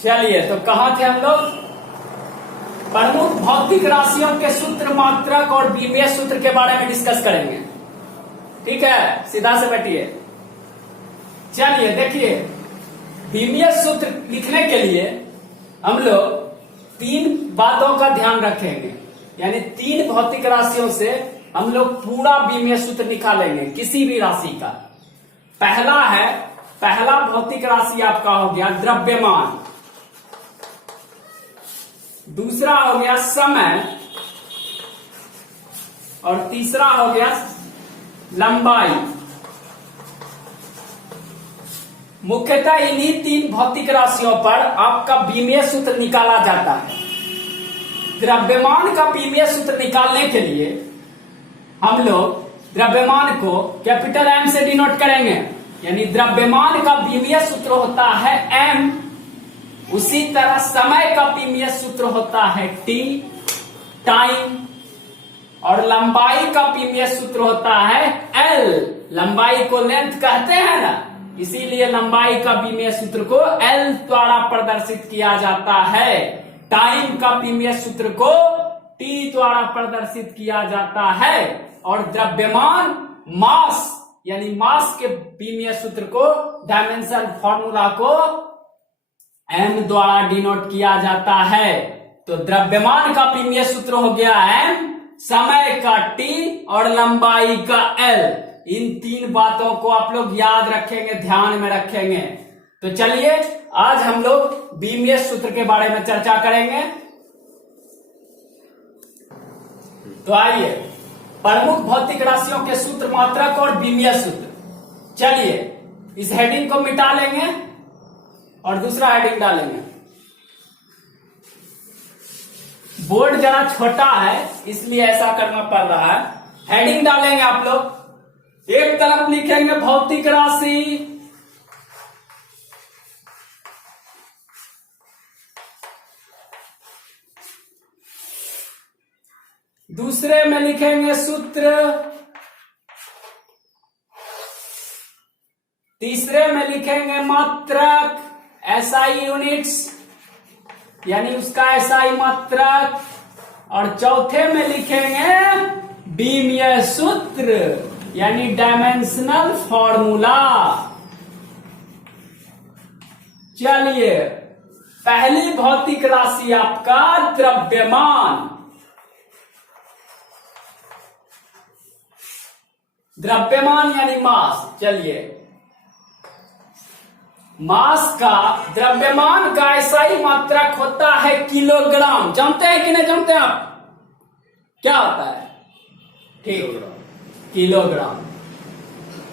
चलिए, तो कहाँ थे हम लोग? प्रमुख भौतिक राशियों के सूत्र, मात्रक और बीमीय सूत्र के बारे में डिस्कस करेंगे। ठीक है, सीधा से बैठिए। चलिए देखिए, बीमीय सूत्र लिखने के लिए हम लोग 3 बातों का ध्यान रखेंगे, यानी 3 भौतिक राशियों से हम लोग पूरा बीमीय सूत्र निकालेंगे किसी भी राशि का। पहला भौतिक राशि आपका हो गया द्रव्यमान, दूसरा हो गया समय और तीसरा हो गया लंबाई। मुख्यतः इन्हीं 3 भौतिक राशियों पर आपका बीमीय सूत्र निकाला जाता है। द्रव्यमान का बीमीय सूत्र निकालने के लिए हम लोग द्रव्यमान को कैपिटल M से डिनोट करेंगे, यानी द्रव्यमान का बीमीय सूत्र होता है M। उसी तरह समय का बीमीय सूत्र होता है T, टाइम, और लंबाई का बीमीय सूत्र होता है L। लंबाई को लेंथ कहते हैं ना, इसीलिए लंबाई का बीमीय सूत्र को L द्वारा प्रदर्शित किया जाता है। टाइम का बीमीय सूत्र को T द्वारा प्रदर्शित किया जाता है, और द्रव्यमान मास यानी मास के बीमीय सूत्र को, डायमेंशन फॉर्मूला को M द्वारा डिनोट किया जाता है। तो द्रव्यमान का बीमीय सूत्र हो गया M, समय का T और लंबाई का L। इन 3 बातों को आप लोग याद रखेंगे, ध्यान में रखेंगे। तो चलिए आज हम लोग बीमीय सूत्र के बारे में चर्चा करेंगे। तो आइए, प्रमुख भौतिक राशियों के सूत्र, मात्रक और बीमीय सूत्र। चलिए इस हेडिंग को मिटा लेंगे और दूसरा हेडिंग डालेंगे। बोर्ड जरा छोटा है इसलिए ऐसा करना पड़ रहा है। हेडिंग डालेंगे आप लोग, एक तरफ लिखेंगे भौतिक राशि, दूसरे में लिखेंगे सूत्र, तीसरे में लिखेंगे मात्रक, SI यूनिट्स यानी उसका SI मात्रक, और चौथे में लिखेंगे बीमीय सूत्र यानी डायमेंशनल फॉर्मूला। चलिए, पहली भौतिक राशि आपका द्रव्यमान। द्रव्यमान यानी मास। चलिए, मास का, द्रव्यमान का SI मात्रक होता है किलोग्राम। जानते हैं कि नहीं जानते हैं आप? क्या होता है? ठीक, किलोग्राम।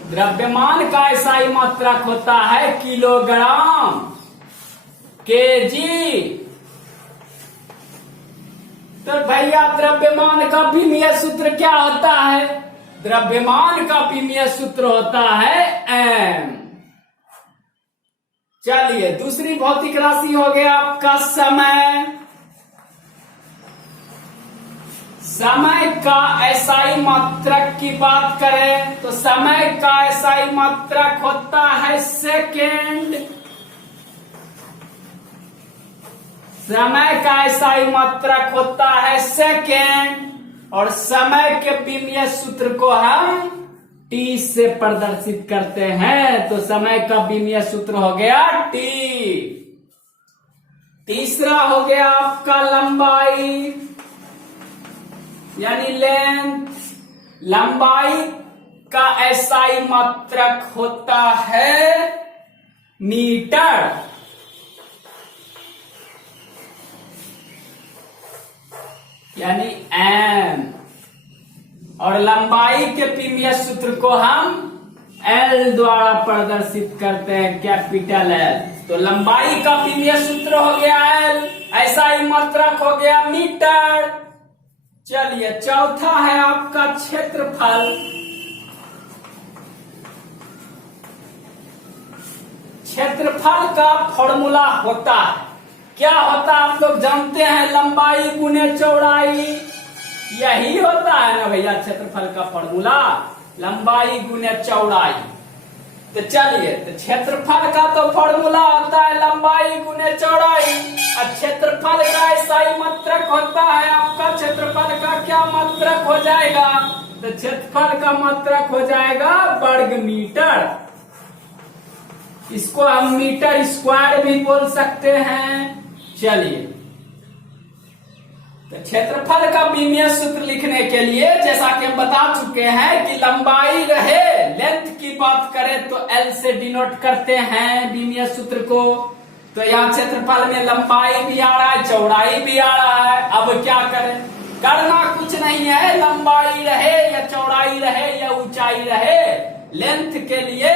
द्रव्यमान का SI मात्रक होता है किलोग्राम, केजी। तो भैया द्रव्यमान का बीमीय सूत्र क्या होता है? द्रव्यमान का बीमीय सूत्र होता है M। चलिए, दूसरी भौतिक राशि हो गया आपका समय। समय का SI मात्रक की बात करें तो समय का SI मात्रक होता है सेकेंड। समय का SI मात्रक होता है सेकेंड, और समय के बीमीय सूत्र को हम T से प्रदर्शित करते हैं। तो समय का बीमीय सूत्र हो गया T। तीसरा हो गया आपका लंबाई यानी लेंथ। लंबाई का SI मात्रक होता है मीटर। यानी M, और लंबाई के बीमीय सूत्र को हम L द्वारा प्रदर्शित करते हैं, कैपिटल L। तो लंबाई का बीमीय सूत्र हो गया L, SI मात्रक हो गया मीटर। चलिए, चौथा है आपका क्षेत्रफल। क्षेत्रफल का फॉर्मूला होता है, क्या होता है आप लोग जानते हैं? लंबाई गुने चौड़ाई। यही होता है ना भैया क्षेत्रफल का फॉर्मूला, लंबाई गुने चौड़ाई। तो चलिए, तो क्षेत्रफल का तो फॉर्मूला होता है लंबाई गुने चौड़ाई। क्षेत्रफल का इकाई मात्रक होता है, आपका क्षेत्रफल का क्या मात्रक हो जाएगा? तो क्षेत्रफल का मात्रक हो जाएगा वर्ग मीटर। इसको हम मीटर स्क्वायर भी बोल सकते हैं। चलिए, तो क्षेत्रफल का विमीय सूत्र लिखने के लिए जैसा कि हम बता चुके हैं कि लंबाई रहे, लेंथ की बात करें तो एल से डिनोट करते हैं विमीय सूत्र को। तो यहाँ क्षेत्रफल में लंबाई भी आ रहा है, चौड़ाई भी आ रहा है। अब क्या करें? करना कुछ नहीं है, लंबाई रहे या चौड़ाई रहे या ऊंचाई रहे, लेंथ के लिए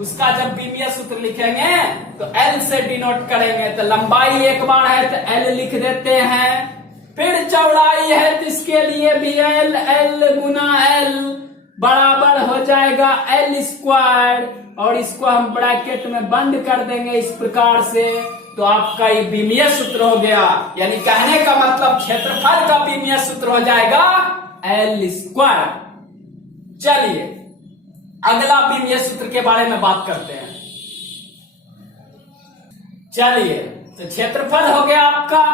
उसका जब विमीय सूत्र लिखेंगे तो एल से डिनोट करेंगे। तो लंबाई एक बार है तो एल लिख देते हैं, फिर चौड़ाई है तो इसके लिए भी एल, एल गुना एल बराबर हो जाएगा एल स्क्वायर, और इसको हम ब्रैकेट में बंद कर देंगे इस प्रकार से। तो आपका ये विमीय सूत्र हो गया, यानी कहने का मतलब क्षेत्रफल का विमीय सूत्र हो जाएगा एल स्क्वायर। चलिए अगला विमीय सूत्र के बारे में बात करते हैं। चलिए, तो क्षेत्रफल हो गया आपका।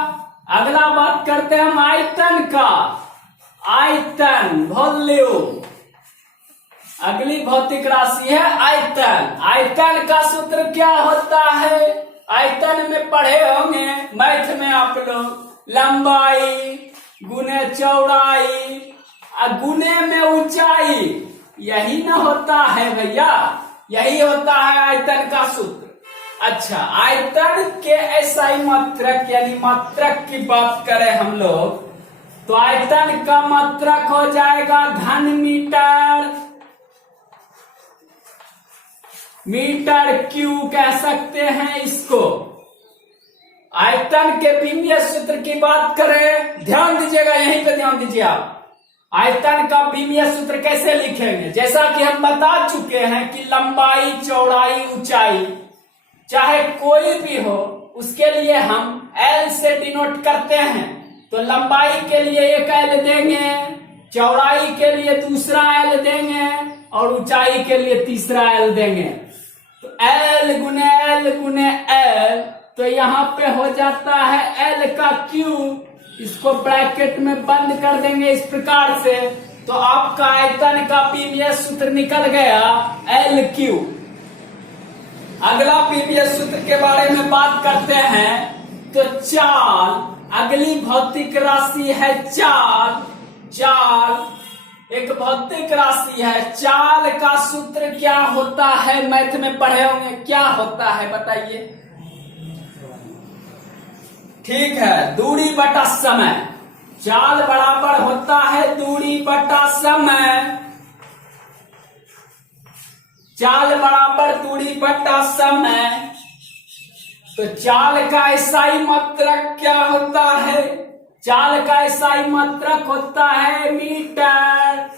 अगला बात करते हैं हम आयतन का। आयतन, वॉल्यूम, अगली भौतिक राशि है आयतन। आयतन का सूत्र क्या होता है? आयतन में पढ़े होंगे मैथ में आप लोग, लंबाई गुने चौड़ाई गुने में ऊंचाई, यही ना होता है भैया, यही होता है आयतन का सूत्र। अच्छा, आयतन के एसआई मात्रक यानी मात्रक की बात करें हम लोग तो आयतन का मात्रक हो जाएगा घन मीटर। मीटर क्यू कह सकते हैं इसको। आयतन के विमीय सूत्र की बात करें, ध्यान दीजिएगा, यहीं पे ध्यान दीजिए आप। आयतन का विमीय सूत्र कैसे लिखेंगे? जैसा कि हम बता चुके हैं कि लंबाई चौड़ाई ऊंचाई चाहे कोई भी हो उसके लिए हम एल से डिनोट करते हैं। तो लंबाई के लिए एक एल देंगे, चौड़ाई के लिए दूसरा एल देंगे और ऊंचाई के लिए तीसरा एल देंगे। तो एल गुने एल, तो यहाँ पे हो जाता है एल का क्यूब, इसको ब्रैकेट में बंद कर देंगे इस प्रकार से। तो आपका आयतन का विमीय सूत्र निकल गया एल क्यूब। अगला विमीय सूत्र के बारे में बात करते हैं तो चाल, अगली भौतिक राशि है चाल। चाल एक भौतिक राशि है। चाल का सूत्र क्या होता है? मैथ में पढ़े होंगे, क्या होता है बताइए? ठीक है, दूरी बटा समय। चाल बराबर होता है दूरी बटा समय। चाल बराबर दूरी बटा समय। तो चाल का इकाई मात्रक क्या होता है? चाल का इकाई मात्रक होता है मीटर।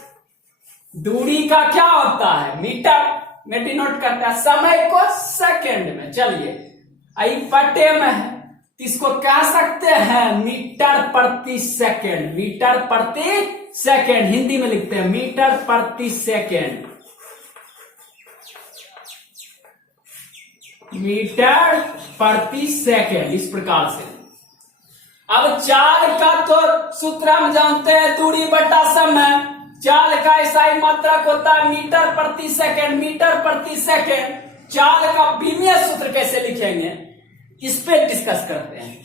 दूरी का क्या होता है? मीटर में डिनोट करता है, समय को सेकंड में। चलिए, आई बटे में है तो इसको कह सकते हैं मीटर प्रति सेकंड। मीटर प्रति सेकंड हिंदी में लिखते हैं मीटर प्रति सेकंड। मीटर प्रति सेकंड इस प्रकार से। अब चाल का तो सूत्र हम जानते हैं दूरी बटा समय। चाल का इकाई मात्रक होता है मीटर प्रति सेकंड। मीटर प्रति सेकंड। चाल का विमीय सूत्र कैसे लिखेंगे इस पे डिस्कस करते हैं।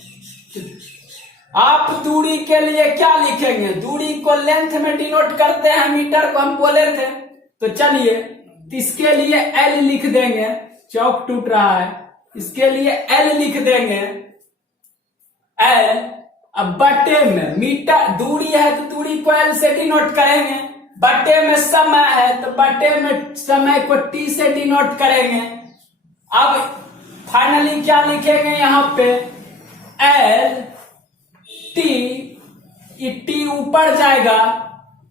आप दूरी के लिए क्या लिखेंगे? दूरी को लेंथ में डिनोट करते हैं, मीटर को हम बोले थे। तो चलिए इसके लिए एल लिख देंगे, चौक टूट रहा है, इसके लिए एल लिख देंगे एल। अब बटे में मीटर दूरी है तो दूरी को एल से डिनोट करेंगे, बटे में समय है तो बटे में समय को टी से डिनोट करेंगे। अब फाइनली क्या लिखेंगे यहाँ पे? एल टी, टी ऊपर जाएगा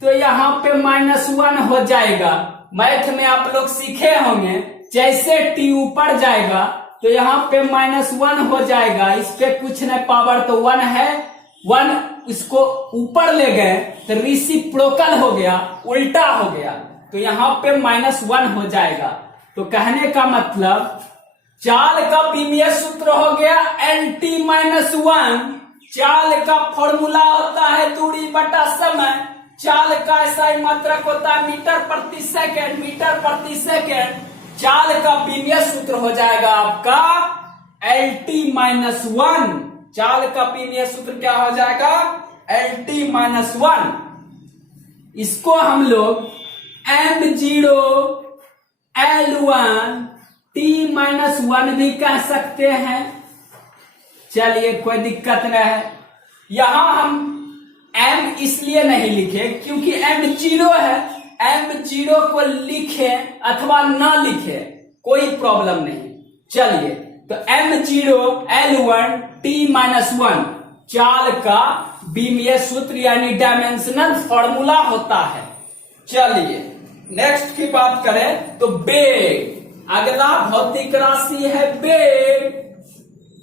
तो यहाँ पे -1 हो जाएगा। मैथ में आप लोग सीखे होंगे, जैसे टी ऊपर जाएगा तो यहाँ पे -1 हो जाएगा। इस पे कुछ नहीं, पावर तो 1 है, 1 इसको ऊपर ले गए तो रेसिप्रोकल हो गया, उल्टा हो गया, तो यहाँ पे -1 हो जाएगा। तो कहने का मतलब चाल का बीमीय सूत्र हो गया LT-1। चाल का फॉर्मूला होता है दूरी बटा समय। चाल का SI मात्रक होता है मीटर प्रति सेकेंड। मीटर प्रति सेकेंड चाल का बीमीय सूत्र हो जाएगा आपका LT-1। चाल का बीमीय सूत्र क्या हो जाएगा? LT-1। इसको हम लोग M0 L1 T-1 भी कह सकते हैं। चलिए कोई दिक्कत नहीं है। यहां हम M इसलिए नहीं लिखे क्योंकि M0 है। M0 को लिखे अथवा ना लिखे कोई प्रॉब्लम नहीं। चलिए तो M0 L1 T-1 चाल का बीमीय सूत्र यानी डायमेंशनल फॉर्मूला होता है। चलिए नेक्स्ट की बात करें तो वेग। अगला भौतिक राशि है वेग।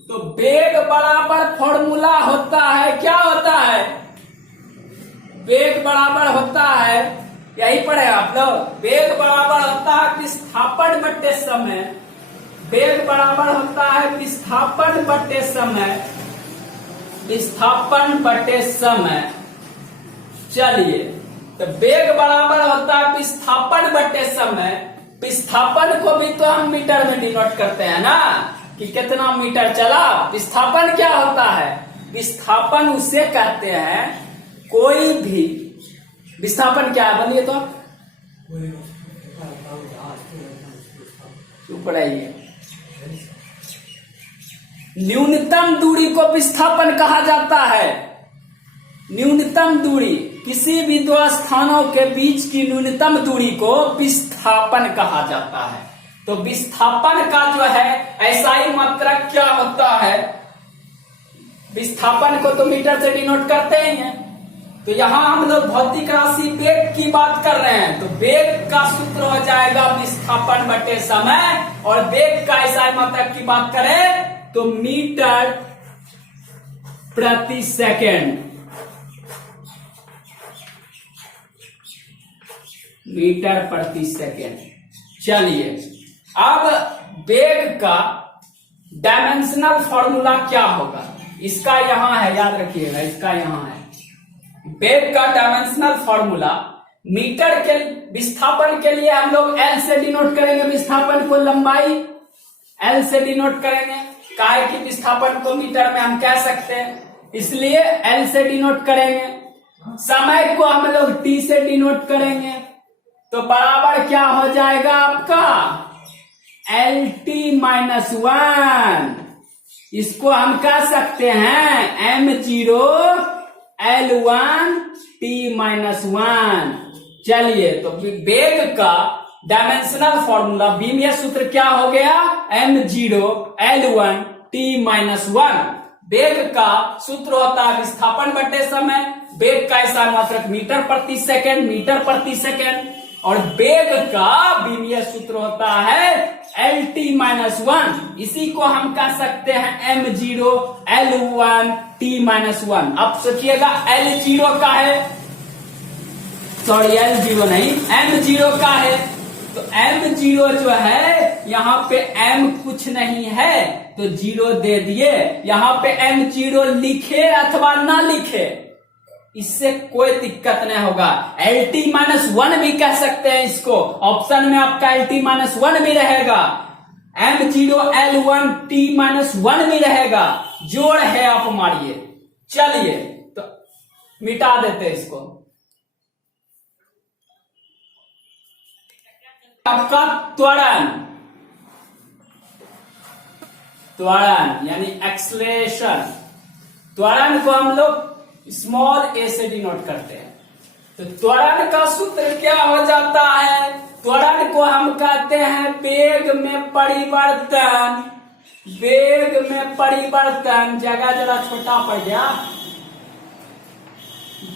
तो वेग बराबर फॉर्मूला होता है, क्या होता है? वेग बराबर होता है, यही पढ़े आप लोग। वेग बराबर होता है विस्थापन बटे समय। वेग बराबर होता है विस्थापन बटे समय। विस्थापन बटे समय। चलिए तो वेग बराबर होता है विस्थापन बटे समय। विस्थापन को भी तो हम मीटर में डिनोट करते हैं ना कि कितना मीटर चला। विस्थापन क्या होता है? विस्थापन उसे कहते हैं कोई भी। विस्थापन क्या है बोलिए तो? चुप रहिए। न्यूनतम दूरी को विस्थापन कहा जाता है। न्यूनतम दूरी, किसी भी दो स्थानों के बीच की न्यूनतम दूरी को विस्थापन कहा जाता है। तो विस्थापन का जो है SI मात्रक क्या होता है? विस्थापन को तो मीटर से डिनोट करते ही हैं। तो यहां हम लोग भौतिक राशि वेग की बात कर रहे हैं। तो वेग का सूत्र हो जाएगा विस्थापन बटे समय। और वेग का SI मात्रक की बात करें तो मीटर प्रति सेकेंड। मीटर प्रति सेकेंड। चलिए अब वेग का डायमेंशनल फॉर्मूला क्या होगा? इसका यहां है, याद रखिएगा, इसका यहां है। वेग का डायमेंशनल फॉर्मूला मीटर के विस्थापन के लिए हम लोग L से डिनोट करेंगे। विस्थापन को लंबाई L से डिनोट करेंगे। काहे कि विस्थापन को मीटर में हम कह सकते हैं, इसलिए L से डिनोट करेंगे। समय को हम लोग T से डिनोट करेंगे। तो बराबर क्या हो जाएगा आपका? LT-1। इसको हम कह सकते हैं M0 L1 T-1। चलिए तो वेग का डायमेंशनल फॉर्मूला बीमीय सूत्र क्या हो गया? M0 L1 T-1। वेग का सूत्र होता है विस्थापन बटे समय। वेग का SI मात्रक मीटर प्रति सेकेंड। मीटर प्रति सेकेंड। और वेग का बीमीय सूत्र होता है LT-1। इसी को हम कह सकते हैं M0 L1 T-1। अब सोचिएगा L0 का है, सॉरी L0 नहीं, M0 का है। तो M0 जो है यहाँ पे M कुछ नहीं है तो 0 दे दिए। यहाँ पे M0 लिखे अथवा ना लिखे इससे कोई दिक्कत नहीं होगा। LT-1 भी कह सकते हैं इसको। ऑप्शन में आपका LT-1 भी रहेगा। M0 L1 T-1 भी रहेगा। जोड़ है आप मारिए। चलिए तो मिटा देते इसको। आपका त्वरण, त्वरण यानी एक्सलेशन। त्वरण को हम लोग स्मॉल a से डिनोट करते हैं। तो त्वरण का सूत्र क्या हो जाता है? त्वरण को हम कहते हैं वेग में परिवर्तन। वेग में परिवर्तन, जगह जरा छोटा पड़ गया।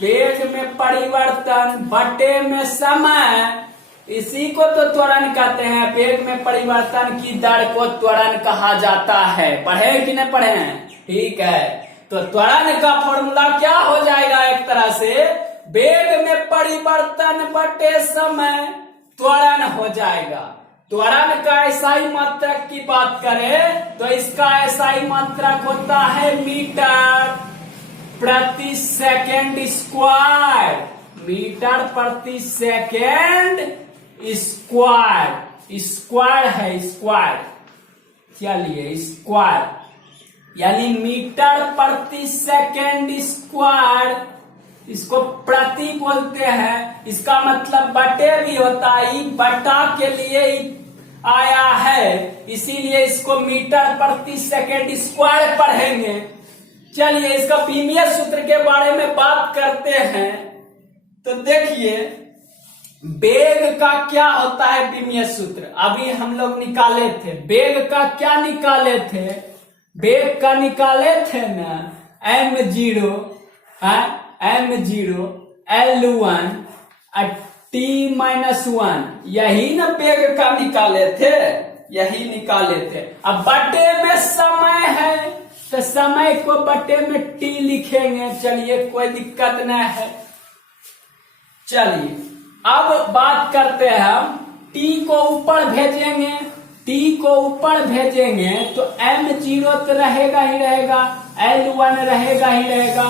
वेग में परिवर्तन बटे में समय, इसी को तो त्वरण कहते हैं। वेग में परिवर्तन की दर को त्वरण कहा जाता है। पढ़े कि नहीं पढ़े हैं? ठीक है। तो त्वरण का फॉर्मूला क्या हो जाएगा? एक तरह से वेग में परिवर्तन बटे समय त्वरण हो जाएगा। त्वरण का एसआई मात्रक की बात करें तो इसका एसआई मात्रक होता है मीटर प्रति सेकंड स्क्वायर, मीटर प्रति सेकंड स्क्वायर, स्क्वायर है स्क्वायर, चलिए स्क्वायर यानी मीटर प्रति सेकंड स्क्वायर, इसको प्रति बोलते हैं। इसका मतलब बटे भी होता है, बटा के लिए आया है, इसीलिए इसको मीटर प्रति सेकंड स्क्वायर पढ़ेंगे। चलिए इसका बीमीय सूत्र के बारे में बात करते हैं। तो देखिए वेग का क्या होता है बीमीय सूत्र, अभी हम लोग निकाले थे। वेग का क्या निकाले थे, वेग का निकाले थे ना m0 L1 t-1, यही ना वेग का निकाले थे, यही निकाले थे। अब बटे में समय है तो समय को बटे में t लिखेंगे, चलिए कोई दिक्कत नहीं है। चलिए अब बात करते हैं हम t को ऊपर भेजेंगे, t को ऊपर भेजेंगे तो m0 तो रहेगा ही रहेगा, L1 रहेगा ही रहेगा,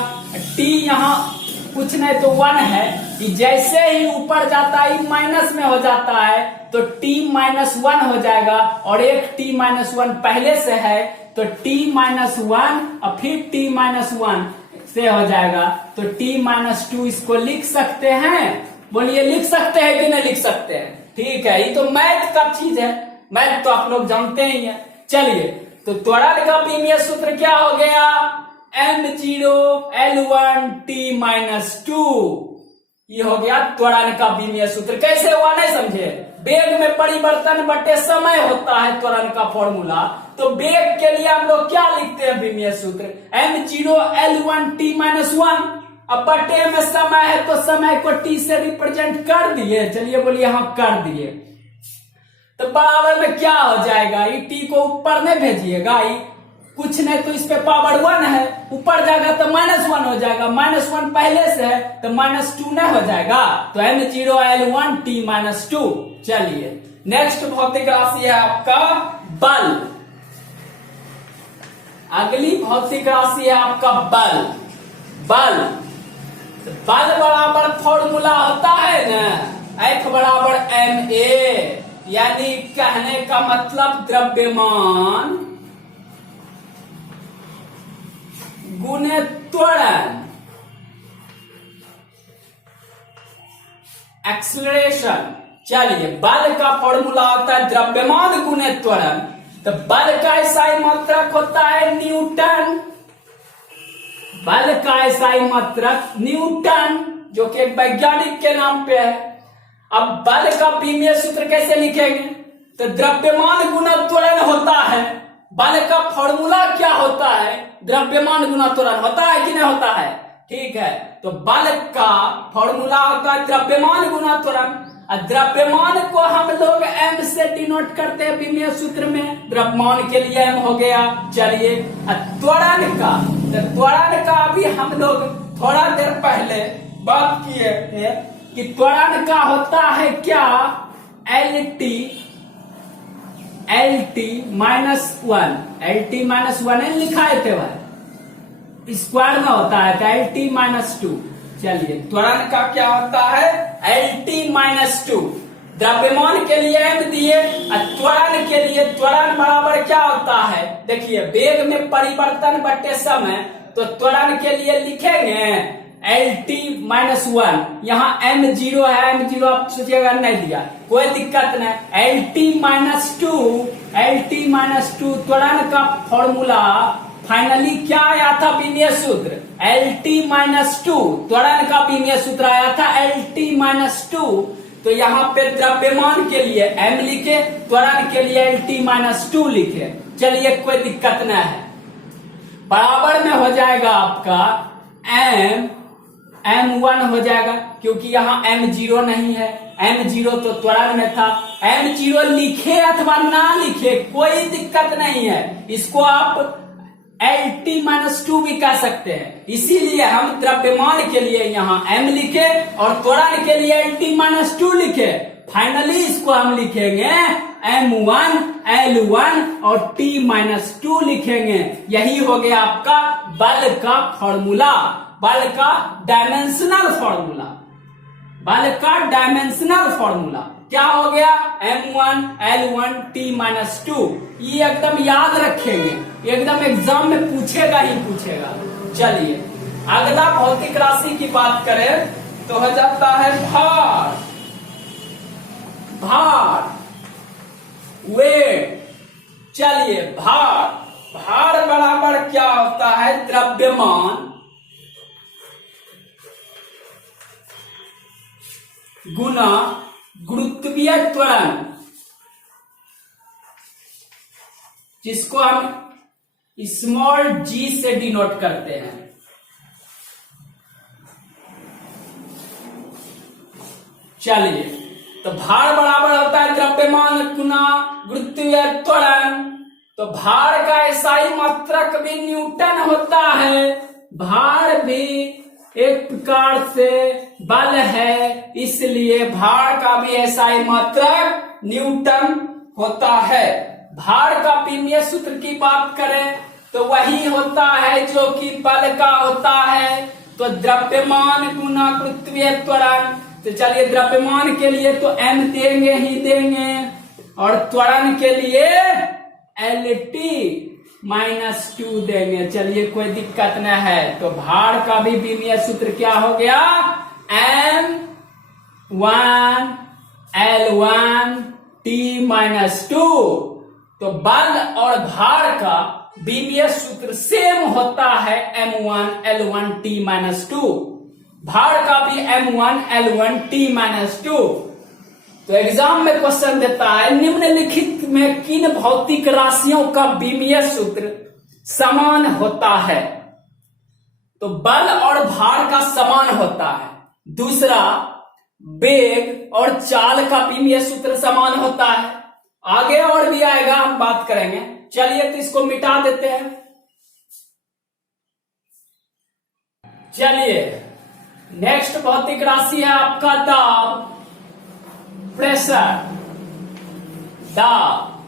t यहाँ कुछ नहीं तो 1 है, कि जैसे ही ऊपर जाता है माइनस में हो जाता है तो t-1 हो जाएगा, और एक t-1 पहले से है तो t-1 और फिर t-1 से हो जाएगा, तो t-2 इसको लिख सकते हैं। बोलिए लिख सकते हैं कि नहीं लिख सकते हैं? ठीक है, ये तो मैथ का चीज है, मैथ तो आप लोग जानते ही हैं। चलिए तो त्वरण का बीमीय सूत्र क्या हो गया, m0 L1 t-2, ये हो गया त्वरण का बीमीय सूत्र। कैसे हुआ नहीं समझे, वेग में परिवर्तन बटे समय होता है त्वरण का फॉर्मूला, तो वेग के लिए हम लोग क्या लिखते हैं बीमीय सूत्र, m0 L1 t-1, अब बटे में समय है तो समय को t से रिप्रेजेंट कर दिए, चलिए बोलिए हाँ कर दिए, तो बराबर में क्या हो जाएगा, ये t को ऊपर नहीं भेजिएगा, ये कुछ नहीं तो इस पे पावर 1 है, ऊपर जाएगा तो -1 हो जाएगा, -1 पहले से है तो -2 नहीं हो जाएगा, तो m0 L1 t-2। चलिए नेक्स्ट भौतिक राशि है आपका बल, अगली भौतिक राशि है आपका बल। बल बल बराबर फॉर्मूला होता है ना F बराबर ma, यानी कहने का मतलब द्रव्यमान गुणे त्वरण, एक्सीलरेशन। चलिए बल का फॉर्मूला होता है द्रव्यमान गुणे त्वरण, तो बल का एसआई मात्रक होता है न्यूटन, बल का एसआई मात्रक न्यूटन, जो कि एक वैज्ञानिक के नाम पे है। अब बल का बीमीय सूत्र कैसे लिखेंगे, तो द्रव्यमान गुना त्वरण होता है, बल का फॉर्मूला क्या होता है, द्रव्यमान गुना त्वरण होता है कि नहीं होता है, ठीक है, तो बल का फॉर्मूला होता है द्रव्यमान गुना त्वरण, द्रव्यमान को हम लोग m से डिनोट करते हैं बीमीय सूत्र में, द्रव्यमान के लिए m हो गया। चलिए त्वरण का, तो त्वरण का अभी हम लोग थोड़ा देर पहले बात किए थे कि त्वरण का होता है क्या, LT-1 लिखाए थे वह स्क्वायर में होता है तो LT-2। चलिए त्वरण का क्या होता है, LT-2, द्रव्यमान के लिए m दिए, त्वरण के लिए त्वरण बराबर क्या होता है, देखिए वेग में परिवर्तन बटे समय, तो त्वरण के लिए लिखेंगे LT-1, यहाँ m0 है, m0 आप सोचिएगा नहीं दिया कोई दिक्कत नहीं, LT-2 त्वरण का फॉर्मूला फाइनली क्या आया था बीमीय सूत्र, LT-2, त्वरण का बीमीय सूत्र आया था LT-2, तो यहाँ पे द्रव्यमान के लिए m लिखे, त्वरण के लिए LT-2 लिखे। चलिए कोई दिक्कत नहीं है, बराबर में हो जाएगा आपका m1 हो जाएगा, क्योंकि यहाँ m0 नहीं है, m0 तो त्वरण में था, m0 लिखे अथवा ना लिखे कोई दिक्कत नहीं है, इसको आप LT-2 भी कह सकते हैं, इसीलिए हम द्रव्यमान के लिए यहाँ m लिखे और त्वरण के लिए LT-2 लिखे, फाइनली इसको हम लिखेंगे M1 L1 और T-2 लिखेंगे। यही हो गया आपका बल का फॉर्मूला, बल का डायमेंशनल फॉर्मूला, बल का डायमेंशनल फॉर्मूला क्या हो गया? M1 L1 T-2। ये एकदम याद रखेंगे, एकदम एग्जाम में पूछेगा ही पूछेगा। चलिए अगला भौतिक राशि की बात करें तो हो जाता है भार, भार वेट। चलिए भार, भार बराबर क्या होता है? द्रव्यमान गुना गुरुत्वीय त्वरण, जिसको हम स्मॉल g से डिनोट करते हैं। चलिए तो भार बराबर होता है द्रव्यमान गुना गुरुत्वीय त्वरण। तो भार का एसआई मात्रक भी न्यूटन होता है। भार भी एक प्रकार से बल है, इसलिए भार का भी एसआई मात्रक न्यूटन होता है। भार का पीमीय सूत्र की बात करें तो वही होता है जो कि बल का होता है। तो द्रव्यमान गुना गुरुत्वीय त्वरण। तो चलिए द्रव्यमान के लिए तो m देंगे ही देंगे और त्वरण के लिए LT-2 देंगे। चलिए कोई दिक्कत न है। तो भार का भी विमीय सूत्र क्या हो गया? M1 L1 T-2। तो बल और भार का विमीय सूत्र सेम होता है M1 L1 T-2। भार का भी M1 L1 T-2। तो एग्जाम में क्वेश्चन देता है निम्नलिखित में किन भौतिक राशियों का विमीय सूत्र समान होता है? तो बल और भार का समान होता है। दूसरा, वेग और चाल का विमीय सूत्र समान होता है। आगे और भी आएगा, हम बात करेंगे। चलिए तो इसको मिटा देते हैं। चलिए नेक्स्ट भौतिक राशि है आपका दाब, प्रेशर। दाब,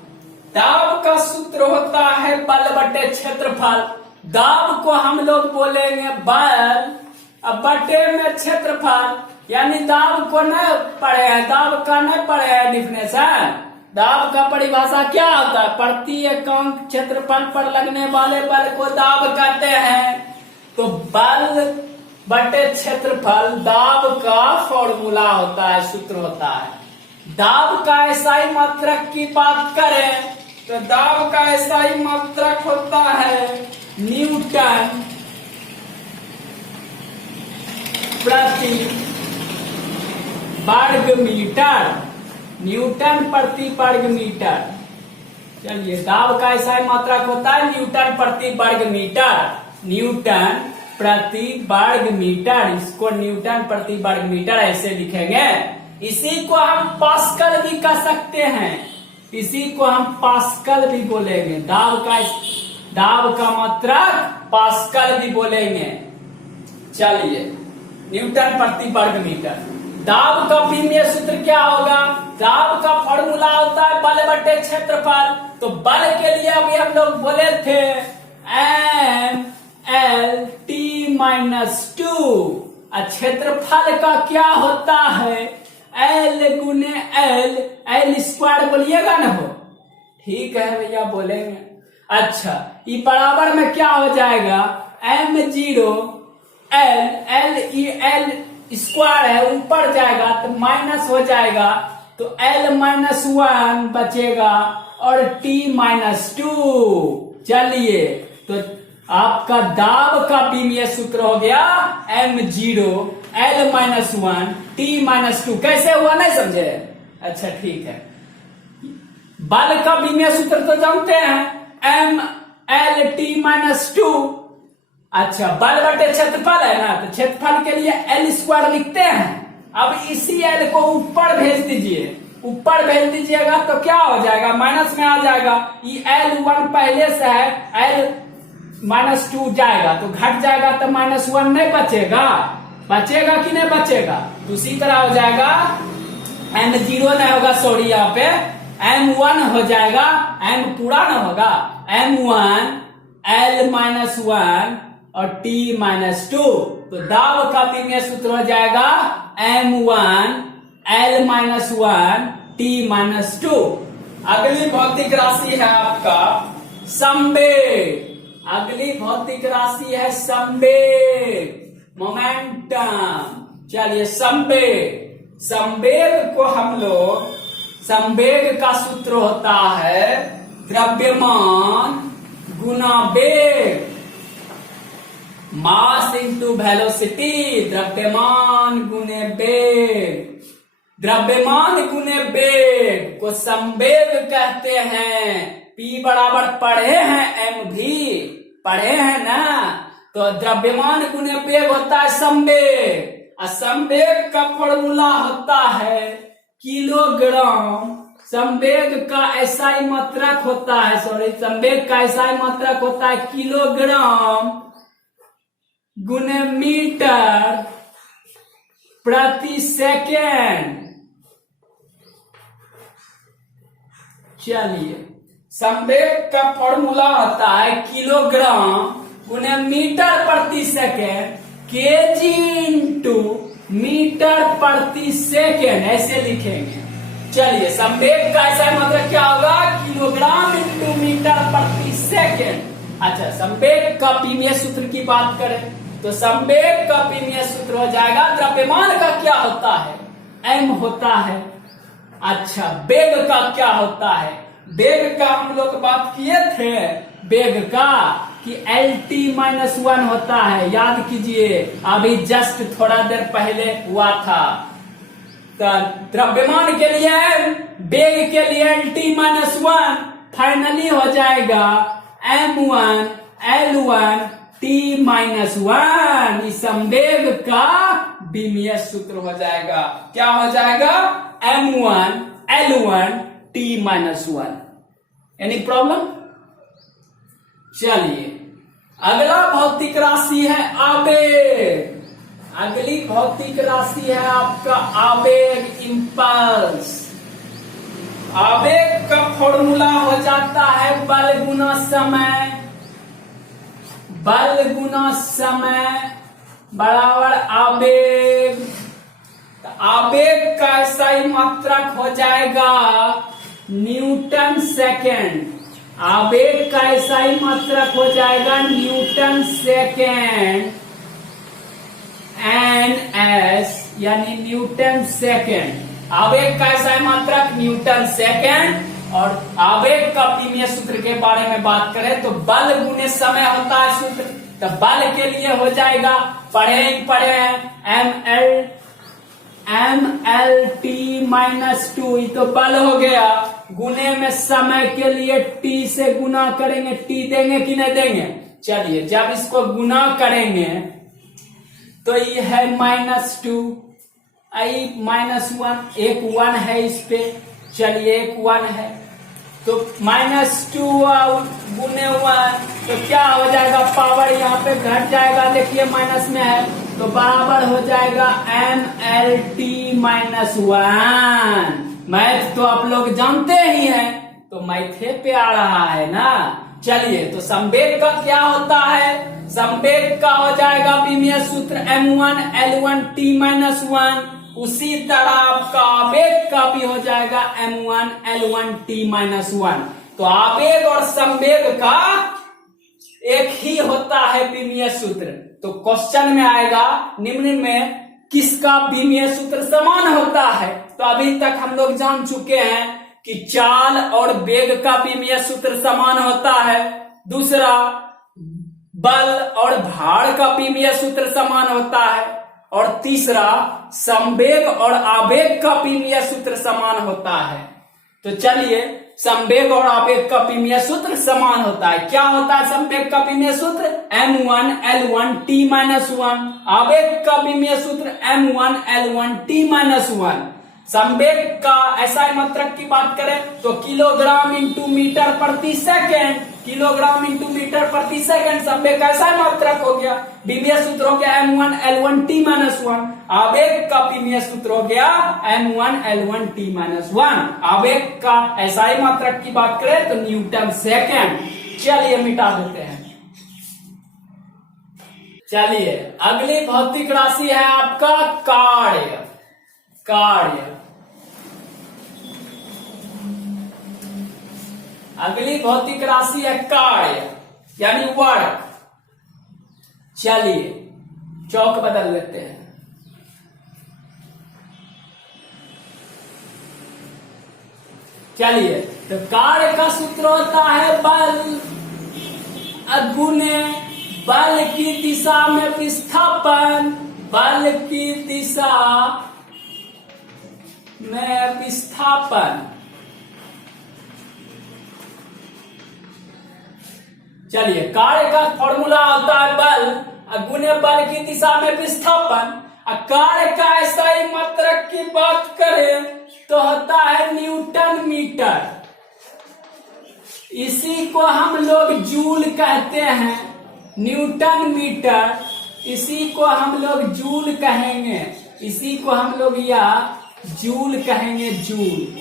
दाब का सूत्र होता है बल बटे क्षेत्रफल। दाब को हम लोग बोलेंगे बल, अब बटे में क्षेत्रफल, यानी दाब को न पढ़े हैं, दाब का न पढ़े हैं डिफिनेशन। दाब का परिभाषा क्या होता है? प्रति एकांक क्षेत्रफल पर लगने वाले बल को दाब कहते हैं। तो बल बटे क्षेत्रफल दाब का फॉर्मूला होता है, सूत्र होता है। दाब का एसआई मात्रक की बात करें तो दाब का एसआई मात्रक होता है न्यूटन प्रति वर्ग मीटर, न्यूटन प्रति वर्ग मीटर। चलिए दाब का एसआई मात्रक होता है न्यूटन प्रति वर्ग मीटर, न्यूटन प्रति वर्ग मीटर। इसको न्यूटन प्रति वर्ग मीटर ऐसे लिखेंगे। इसी को हम पास्कल भी कह सकते हैं, इसी को हम पास्कल भी बोलेंगे। दाब का मात्रक पास्कल भी बोलेंगे। चलिए न्यूटन प्रति वर्ग मीटर। दाब का विमीय सूत्र क्या होगा? दाब का फॉर्मूला होता है बल बटे क्षेत्रफल। तो बल के लिए अभी हम लोग बोले थे MLT-2। क्षेत्रफल का क्या होता है? L गुने L स्क्वायर बोलिएगा ना हो। ठीक है भैया बोलेंगे। अच्छा ये बराबर में क्या हो जाएगा? M0 L स्क्वायर है, ऊपर जाएगा तो माइनस हो जाएगा, तो L-1 बचेगा और T-2। चलिए तो आपका दाब का विमीय सूत्र हो गया M0 L-1 T-2। कैसे हुआ नहीं समझे? अच्छा ठीक है। बल का विमीय सूत्र तो जानते हैं MLT-2। अच्छा बल बटे क्षेत्रफल है ना, तो क्षेत्रफल के लिए L स्क्वायर लिखते हैं। अब इसी L को ऊपर भेज दीजिए, ऊपर भेज दीजिएगा तो क्या हो जाएगा? माइनस में आ जाएगा। ये L1 पहले से है, L-2 जाएगा तो घट जाएगा, तो -1 नहीं बचेगा। बचेगा कि नहीं बचेगा? तो उसी तरह हो जाएगा M0 नहीं होगा, सॉरी यहाँ पे m1 हो जाएगा, m पूरा ना होगा, m1 l-1 और t-2। तो दाब का विमीय सूत्र हो जाएगा m1 l-1 t-2। अगली भौतिक राशि है आपका संवेग। अगली भौतिक राशि है संवेग, मोमेंटम। चलिए संवेग, संवेग को हम लोग, संवेग का सूत्र होता है द्रव्यमान गुना वेग, मास इंटू वेलोसिटी, द्रव्यमान गुने वेग। द्रव्यमान गुने वेग को संवेग कहते हैं। P बराबर पढ़े हैं, m भी पढ़े हैं ना। तो द्रव्यमान गुने वेग होता है संवेग, और संवेग का फॉर्मूला होता है किलोग्राम। संवेग का ऐसा ही मात्रक होता है, संवेग का ऐसा ही मात्रक होता है किलोग्राम गुने मीटर प्रति सेकेंड। चलिए, संवेग का फॉर्मूला होता है किलोग्राम गुने मीटर प्रति सेकेंड, केजी इंटू मीटर प्रति सेकेंड, ऐसे लिखेंगे। चलिए, संवेग का ऐसा मतलब क्या होगा, किलोग्राम इंटू मीटर प्रति सेकेंड। अच्छा, संवेग का विमीय सूत्र की बात करें तो संवेग का विमीय सूत्र हो जाएगा, द्रव्यमान का क्या होता है, m होता है। अच्छा, वेग का क्या होता है, वेग का हम लोग बात किए थे, वेग का कि LT-1 होता है, याद कीजिए, अभी जस्ट थोड़ा देर पहले हुआ था। तो द्रव्यमान के लिए, वेग के लिए LT-1 फाइनली हो जाएगा m1 l1 t-1। इस संवेग का विमीय सूत्र हो जाएगा, क्या हो जाएगा, m1 l1 t-1। Any problem? चलिए, अगला भौतिक राशि है आवेग। अगली भौतिक राशि है आपका आवेग, इंपल्स। आवेग का फॉर्मूला हो जाता है बल गुना समय। बल गुना समय बराबर आवेग। तो आवेग का ऐसा ही मात्रक हो जाएगा न्यूटन सेकेंड। आवेग का ऐसा ही मात्रक हो जाएगा न्यूटन सेकेंड, NS यानी न्यूटन सेकेंड। आवेग का ऐसा ही मात्रक न्यूटन सेकेंड। और आवेग का विमीय सूत्र के बारे में बात करें तो बल गुने समय होता है सूत्र। तो बल के लिए हो जाएगा, पढ़े हैं MLT-2, ये तो बल हो गया। गुने में समय के लिए t से गुना करेंगे, t देंगे कि नहीं देंगे। चलिए, जब इसको गुना करेंगे तो ये है -2, आई -1, एक 1 है इस पे। चलिए, एक 1 है तो -2 गुने 1 तो क्या हो जाएगा, पावर यहाँ पे घट जाएगा, देखिए माइनस में है, तो बराबर हो जाएगा MLT-1। मैथ तो आप लोग जानते ही हैं, तो मैथे पे आ रहा है ना। चलिए, तो संवेग का क्या होता है, संवेग का हो जाएगा विमीय सूत्र m1 l1 t-1। उसी तरह आपका आवेग का भी हो जाएगा m1 l1 t-1। तो आवेग और संवेग का एक ही होता है विमीय सूत्र। तो क्वेश्चन में आएगा निम्न में किसका विमीय सूत्र समान होता है। तो अभी तक हम लोग जान चुके हैं कि चाल और वेग का विमीय सूत्र समान होता है। दूसरा, बल और भार का विमीय सूत्र समान होता है। और तीसरा, संवेग और आवेग का विमीय सूत्र समान होता है। तो चलिए, संवेग और आवेग का विमीय सूत्र समान होता है। क्या होता है संवेग का विमीय सूत्र, m1 l1 t-1। आवेग का विमीय सूत्र m1 l1 t-1। संवेग का ऐसा मात्रक की बात करें तो किलोग्राम इंटू मीटर प्रति सेकेंड। किलोग्राम इंटू मीटर प्रति प्रति सेकंड, सब में कैसा मात्रक हो गया, बीमीय सूत्र हो गया m1L1T-1, आवेग का बीमीय सूत्र हो गया m1L1T-1, आवेग का ऐसा ही मात्रक की बात करें तो न्यूटन सेकंड। चलिए मिटा देते हैं। चलिए अगली भौतिक राशि है आपका कार्य। अगली भौतिक राशि है कार्य यानी वर्क। चलिए चौक बदल देते हैं। चलिए तो कार्य का सूत्र होता है बल गुने बल की दिशा में विस्थापन, बल की दिशा में विस्थापन। चलिए कार्य का फॉर्मूला होता है बल गुने बल की दिशा में विस्थापन। कार्य का ऐसा ही मात्रक की बात करें तो होता है न्यूटन मीटर। इसी को हम लोग जूल कहते हैं, न्यूटन मीटर। इसी को हम लोग जूल कहेंगे, इसी को हम लोग या जूल कहेंगे, जूल।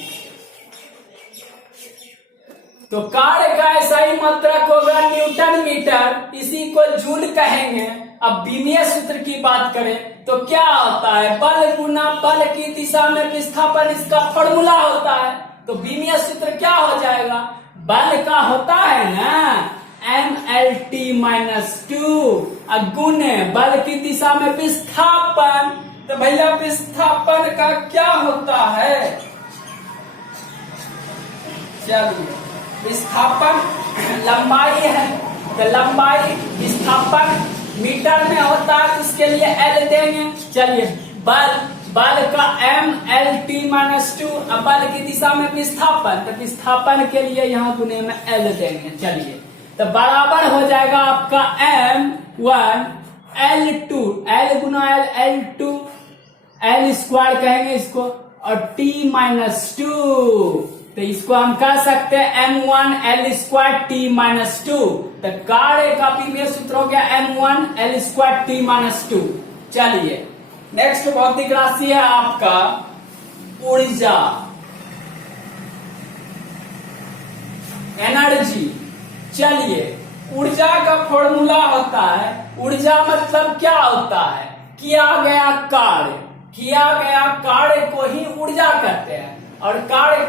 तो कार्य का ऐसा ही मात्रक होगा न्यूटन मीटर, इसी को जूल कहेंगे। अब बीमीय सूत्र की बात करें तो क्या होता है, बल गुना बल की दिशा में विस्थापन, इसका फॉर्मूला होता है। तो बीमीय सूत्र क्या हो जाएगा, बल का होता है ना mLT-2 गुने बल की दिशा में विस्थापन। तो भैया विस्थापन का क्या होता है, चलिए विस्थापन लंबाई है, तो लंबाई विस्थापन मीटर में होता है, उसके लिए L देंगे। चलिए बल का mLT-2 बल की दिशा में विस्थापन, तो विस्थापन के लिए यहाँ गुने में L देंगे। चलिए तो बराबर हो जाएगा आपका m1L2, L गुना L2, L स्क्वायर कहेंगे इसको, और T-2, तो इसको हम कह सकते हैं m1L2T-2। तो कार्य का बीमीय सूत्र हो गया m1L2T-2। चलिए नेक्स्ट भौतिक राशि है आपका ऊर्जा, एनर्जी। चलिए ऊर्जा का फॉर्मूला होता है, ऊर्जा मतलब क्या होता है, किया गया कार्य को ही ऊर्जा कहते हैं। और कार्य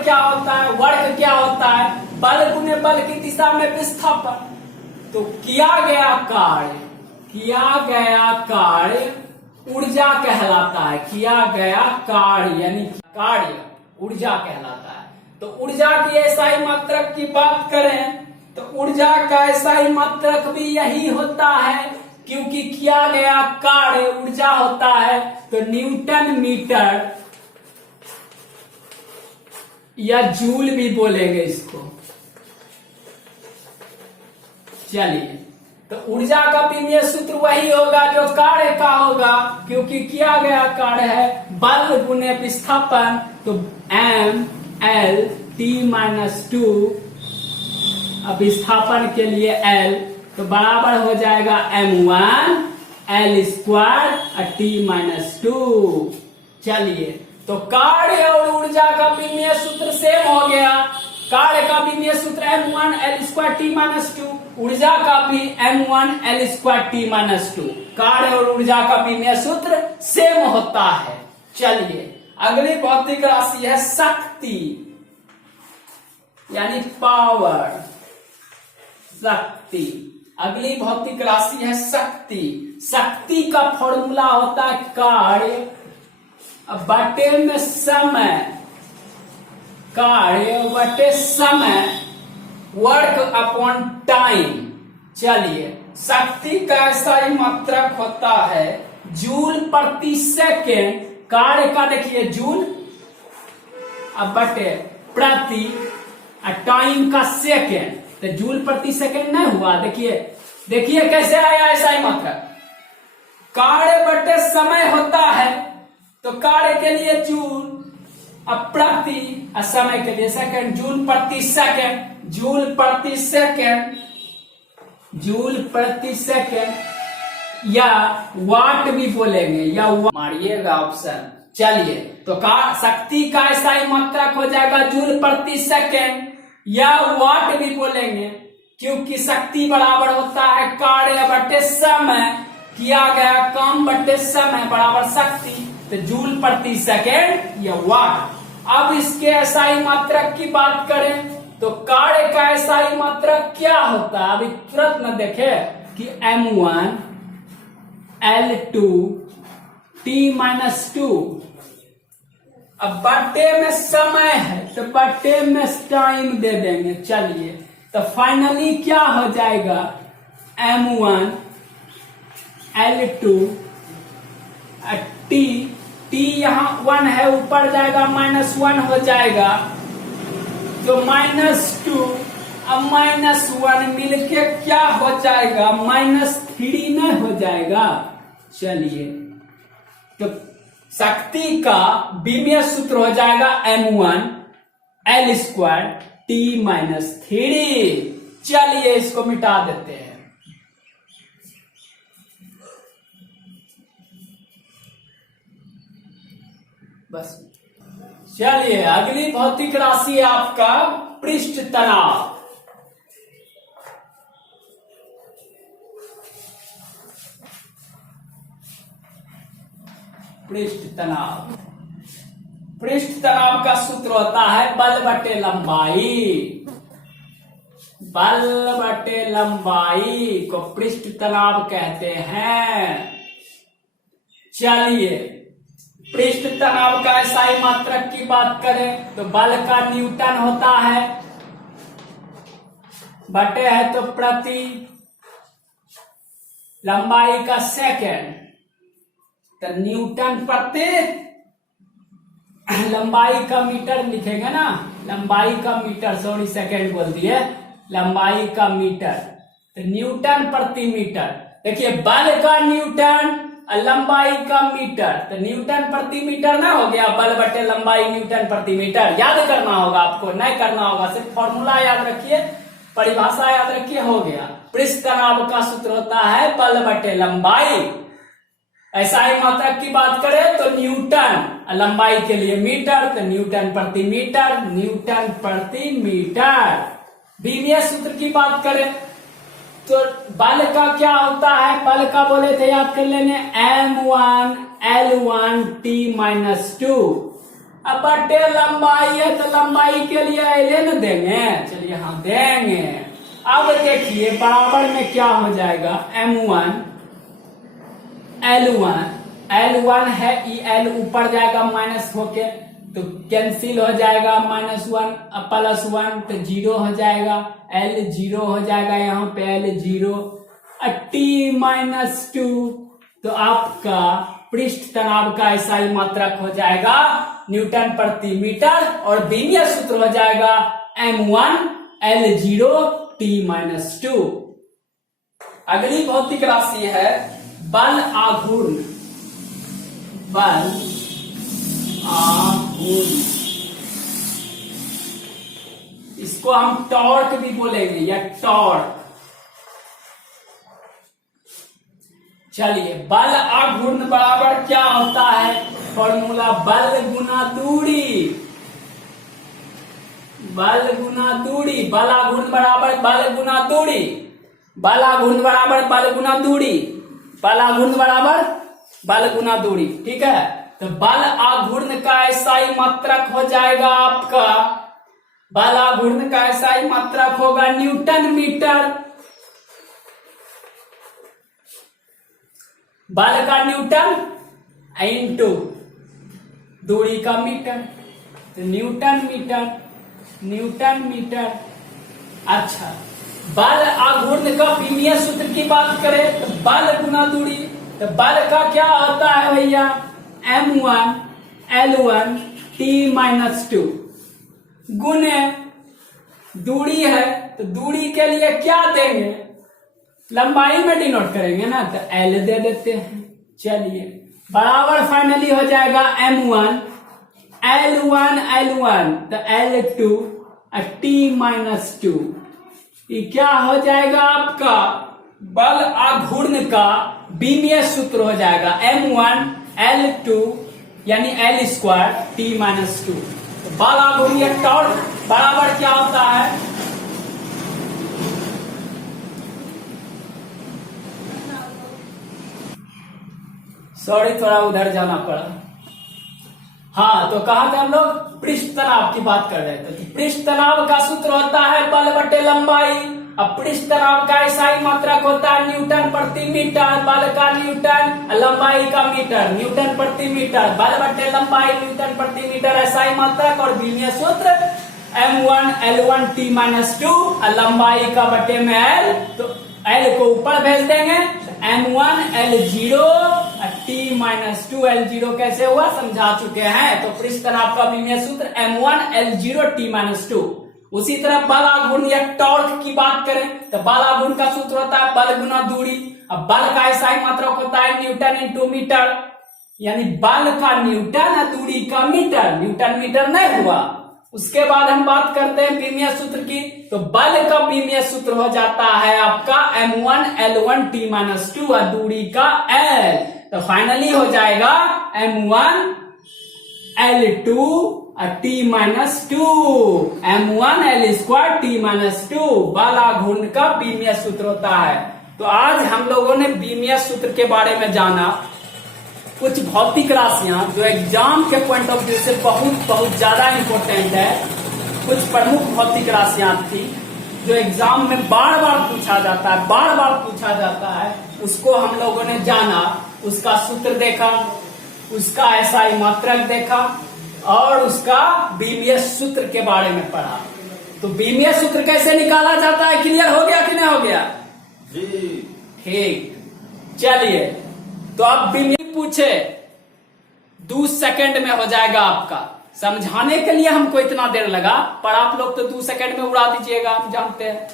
क्या होता है, वर्क क्या होता है, बल गुने बल की दिशा में विस्थापन। तो किया गया कार्य ऊर्जा कहलाता है, किया गया कार्य यानी कार्य ऊर्जा कहलाता है। तो ऊर्जा की ऐसा ही मात्रक की बात करें तो ऊर्जा का ऐसा ही मात्रक भी यही होता है, क्योंकि किया गया कार्य ऊर्जा होता है। तो न्यूटन मीटर या जूल भी बोलेंगे इसको। चलिए तो ऊर्जा का बीमीय सूत्र वही होगा जो कार्य का होगा, क्योंकि किया गया कार्य है बल गुने विस्थापन। तो mLT-2 अब विस्थापन के लिए L, तो बराबर हो जाएगा m1L2T-2। चलिए तो कार्य और ऊर्जा का बीमीय सूत्र सेम हो गया। कार्य का बीमीय सूत्र m1L2T-2, ऊर्जा का भी m1L2T-2। कार्य और ऊर्जा का बीमीय सूत्र सेम होता है। चलिए अगली भौतिक राशि है शक्ति यानी पावर, शक्ति। अगली भौतिक राशि है शक्ति। शक्ति का फॉर्मूला होता है कार्य बटे में समय, कार्य बटे समय, वर्क अपॉन टाइम। चलिए शक्ति का ऐसा ही मात्रक होता है जूल प्रति सेकेंड। कार्य का देखिए जूल अब बटे प्रति टाइम का सेकेंड, तो जूल प्रति सेकेंड नहीं हुआ। देखिए कैसे आया ऐसा ही मात्रक। कार्य बटे समय होता है तो कार्य के लिए जूल, अब प्रति समय के लिए सेकेंड, जूल प्रति सेकेंड, जूल प्रति सेकेंड जूल प्रति सेकेंड या वाट भी बोलेंगे या मारिएगा ऑप्शन। चलिए तो शक्ति का ऐसा मात्रक हो जाएगा जूल प्रति सेकेंड या वाट भी बोलेंगे, क्योंकि शक्ति बराबर होता है कार्य बटे समय, किया गया काम बटे समय बराबर शक्ति, तो जूल प्रति सेकेंड या वाट। अब इसके एसआई मात्रक की बात करें तो कार्य का एसआई मात्रक क्या होता है, अभी तुरंत न देखे कि m1 L2 T-2। अब बटे में समय है तो बटे में टाइम दे देंगे। चलिए तो फाइनली क्या हो जाएगा, m1 L2 T यहाँ 1 है, ऊपर जाएगा -1 हो जाएगा, तो -2 अब -1 मिलके क्या हो जाएगा, -3 नहीं हो जाएगा। चलिए तो शक्ति का विमीय सूत्र हो जाएगा m1 L² T-3। चलिए इसको मिटा देते हैं। बस चलिए अगली भौतिक राशि है आपका पृष्ठ तनाव। पृष्ठ तनाव का सूत्र होता है बल बटे लंबाई। बल बटे लंबाई को पृष्ठ तनाव कहते हैं। चलिए पृष्ठ तनाव का एसआई मात्रक की बात करें तो बल का न्यूटन होता है, बटे है तो प्रति, लंबाई का सेकेंड, तो न्यूटन प्रति, लंबाई का मीटर लिखेंगे ना, लंबाई का मीटर, सॉरी सेकेंड बोल दिए, लंबाई का मीटर, तो न्यूटन प्रति मीटर। देखिए बल का न्यूटन लंबाई का मीटर, तो न्यूटन प्रति मीटर ना हो गया, बल बटे लंबाई न्यूटन प्रति मीटर। याद करना होगा आपको, नहीं करना होगा, सिर्फ फॉर्मूला याद रखिए, परिभाषा याद रखिए, हो गया। पृष्ठ तनाव का सूत्र होता है बल बटे लंबाई। एसआई मात्रक की बात करें तो न्यूटन, लंबाई के लिए मीटर, तो न्यूटन प्रति मीटर, न्यूटन प्रति मीटर। विमीय सूत्र की बात करें तो बल का क्या होता है, बल का बोले थे याद कर लेंगे m1 L1 T-2। अब बटे लंबाई है तो लंबाई के लिए ln देंगे, चलिए हाँ देंगे। अब देखिए बराबर में क्या हो जाएगा, m1 L1 है, L ऊपर जाएगा माइनस होके तो कैंसिल हो जाएगा, -1 +1 तो 0 हो जाएगा, L 0 हो जाएगा, यहाँ पे L 0 T-2, तो आपका पृष्ठ तनाव का एसआई मात्रक हो जाएगा न्यूटन प्रति मीटर और विमीय सूत्र हो जाएगा m1 L0 T-2। अगली भौतिक राशि है बल आघूर्ण। बल आघूर्ण, इसको हम टॉर्क भी बोलेंगे या टॉर्क। चलिए बल आघूर्ण बराबर क्या होता है, फॉर्मूला बल गुना दूरी। बल गुना दूरी, बल आघूर्ण बराबर बल गुना दूरी, बल आघूर्ण बराबर बल गुना दूरी, बल आघूर्ण बराबर बल गुना दूरी। ठीक है, तो बल आघूर्ण का एसआई मात्रक हो जाएगा आपका, बल आघूर्ण का एसआई मात्रक होगा न्यूटन मीटर। बल का न्यूटन इंटू दूरी का मीटर, तो न्यूटन मीटर, न्यूटन मीटर। अच्छा, बल आघूर्ण का विमीय सूत्र की बात करें तो बल गुना दूरी, तो बल का क्या होता है भैया, m1 L1 T-2 गुने दूरी है, तो दूरी के लिए क्या देंगे, लंबाई में डिनोट करेंगे ना, तो L दे देते हैं। चलिए बराबर फाइनली हो जाएगा m1 L1 तो L2 T-2, ये क्या हो जाएगा आपका बल आघूर्ण का बीमीय सूत्र हो जाएगा M1L2 यानी L² T-2। बल आघूर्ण या टॉर्क बराबर क्या होता है? सॉरी थोड़ा उधर जाना पड़ा। हाँ, तो कहा था हम लोग पृष्ठ तनाव की बात कर रहे थे। तो पृष्ठ तनाव का सूत्र होता है बल बटे लंबाई। अब पृष्ठ तनाव का SI मात्रक होता है न्यूटन प्रति मीटर, बल का न्यूटन, लंबाई का मीटर, न्यूटन प्रति मीटर, बल बटे लंबाई न्यूटन प्रति मीटर SI मात्रक, और बीमीय सूत्र M1L1 T-2, लंबाई का बटे में L, तो L को ऊपर भेज देंगे, M1L0 T-2 L0 कैसे हुआ समझा चुके हैं। तो पृष्ठ तनाव का बीमीय सूत्र M1L0 T-2। उसी तरह बल आघूर्ण या टॉर्क की बात करें तो बल आघूर्ण का सूत्र होता है बल गुना दूरी। अब बल का SI मात्रक होता है न्यूटन इंटू मीटर, यानी बल का न्यूटन और दूरी का मीटर, न्यूटन मीटर नहीं हुआ। उसके बाद हम बात करते हैं बीमीय सूत्र की, तो बल का बीमीय सूत्र हो जाता है आपका M1L1 T-2 और दूरी का L, तो फाइनली हो जाएगा M1L2 T-2, M1L² T-2 बल आघूर्ण का बीमीय सूत्र होता है। तो आज हम लोगों ने बीमीय सूत्र के बारे में जाना, कुछ भौतिक राशियां जो एग्जाम के पॉइंट ऑफ व्यू से बहुत ज्यादा इंपॉर्टेंट है, कुछ प्रमुख भौतिक राशियां थी जो एग्जाम में बार बार पूछा जाता है, उसको हम लोगों ने जाना, उसका सूत्र देखा, उसका SI मात्रक देखा और उसका बीमीय सूत्र के बारे में पढ़ा। तो बीमीय सूत्र कैसे निकाला जाता है क्लियर हो गया कि नहीं हो गया जी? ठीक, चलिए तो अब बीमीय पूछे 2 सेकंड में हो जाएगा आपका। समझाने के लिए हमको इतना देर लगा, पर आप लोग तो 2 सेकंड में उड़ा दीजिएगा, हम जानते हैं।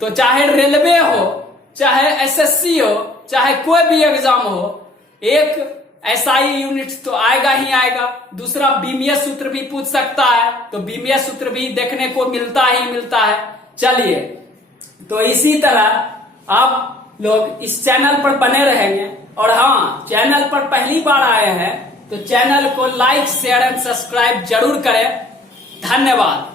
तो चाहे रेलवे हो, चाहे SSC हो, चाहे कोई भी एग्जाम हो, एक SI यूनिट तो आएगा ही आएगा। दूसरा बीमीय सूत्र भी पूछ सकता है, तो बीमीय सूत्र भी देखने को मिलता है। चलिए, तो इसी तरह आप लोग इस चैनल पर बने रहेंगे, और हाँ, चैनल पर पहली बार आए हैं तो चैनल को लाइक शेयर एंड सब्सक्राइब जरूर करें। धन्यवाद।